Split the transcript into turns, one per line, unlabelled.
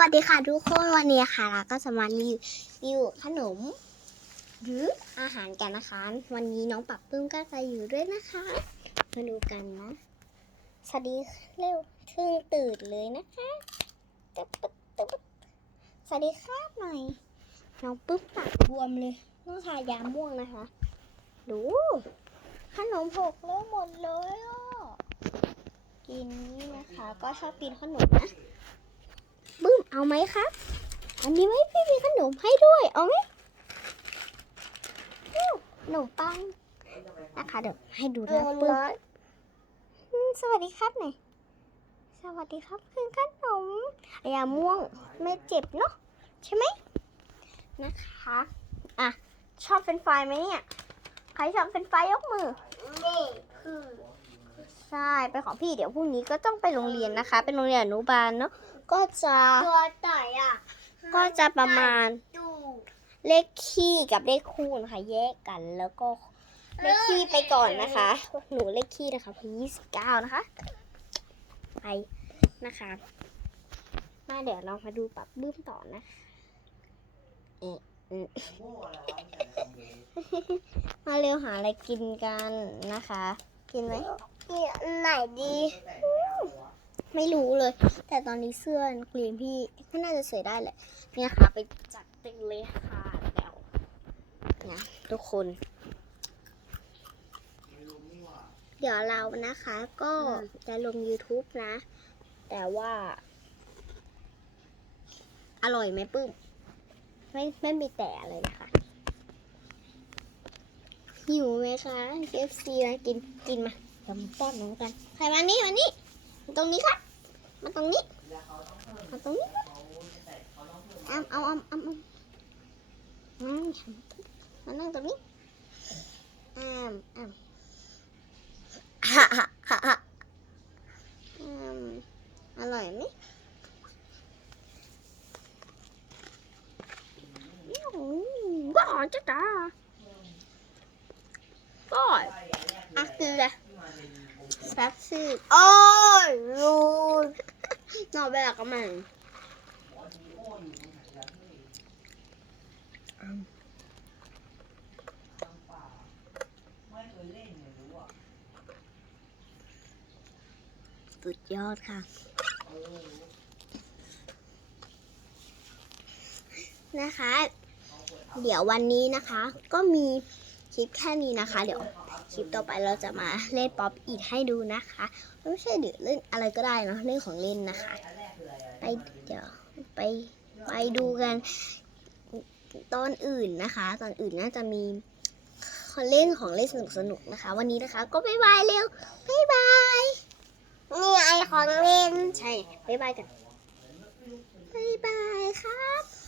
วัสดีค่ะทุกคนวันนี้ค่ะเราก็จะมารีวิวขนม หรืออาหารกันนะคะ วันนี้น้องปักปึ้มก็จะอยู่ด้วยนะคะ มาดูกันนะสวัสดีเร็วเพิ่งตื่นเลยนะคะตึ๊บตึ๊บตึ๊บสวัสดีครับหน่อยน้องปึ๊บปากบวมเลยต้องทายาม่วงนะคะ ดู ขนมหกเลอะหมดเลยอะกินนี่นะคะ ก็ชอบกินขนมนะ เอาไหมครับ อันนี้ไหมพี่มีขนมให้ด้วย เอาไหมอู้ขนมปังนะคะเดี๋ยวให้ดูนะบึ้มอืมสวัสดีครับหน่อยสวัสดีครับคือขนมยาม่วงไม่เจ็บเนาะใช่ไหมนะคะอะชอบเป็นไฟรายไหมเนี่ย ใครชอบเป็นไฟรายยกมือ
นี่คือ
ใช่เป็นของพี่เดี๋ยวพรุ่งนี้ก็ต้องไปโรงเรียนนะคะ เป็นโรงเรียนอนุบาลเนาะก็จะ
ตัวต่อยอะ
ก็จะประมาณ
ดู
เลขคี่กับเลขคู่นะคะแยกกันแล้วก็เลขคี่ไปก่อนนะคะ หนูเลขคี่นะคะพียี่สิบเก้านะคะ ไปนะคะมาเดี๋ยวเรามาดูปับบื้มต่อนะคะเอะอืมมาเร็วหาอะไรกินกันนะคะ กินไหม
นี่อันไหนดี
ไม่รู้เลย แต่ตอนนี้เสื้อกรีนพี่ก็น่าจะสวยได้แหละ เนี่ยค่ะ ไปจัดเต็มเลยค่ะเดี๋ยวนะทุกคน เดี๋ยวเรานะคะก็จะลง YouTube นะ แต่ว่า อร่อยไหมปื้ม ไม่ไม่มีแต่อะไรนะคะหิวไหมคะ KFC มากินกินมา เดี๋ยวมาป้อนหน้องกันใครมานี่มานี่มาตรงนี้ครับ มาตรงนี้ มาตรงนี้เอาเอาเอาเอาเอานั่งมานั่งตรงนี้อ้ามอ้ามฮ่าฮ่าฮ่าฮ่าอ้ามอร่อยไหมว้าวจ้าจ้าก็อะคืออะไร แป๊บซี่
โอ้ยรูน
นอกแบบก็มันสุดยอดค่ะ นะคะ เดี๋ยววันนี้นะคะ ก็มีคลิปแค่นี้นะคะ เดี๋ยว คลิปต่อไปเราจะมาเล่นป๊อปอีทให้ดูนะคะ ไม่ใช่เดี๋ยวเล่นอะไรก็ได้เนอะเล่นของเล่นนะคะ ไปเดี๋ยวไปไปดูกันตอนอื่นนะคะ ตอนอื่นน่าจะมีของเล่นของเล่นสนุกสนุกๆนะคะ วันนี้นะคะ ก็บ๊ายบายเร็วบ๊ายบาย
นี่ไอของเล่น
ใช่บ๊ายบายกันบ๊ายบายครับ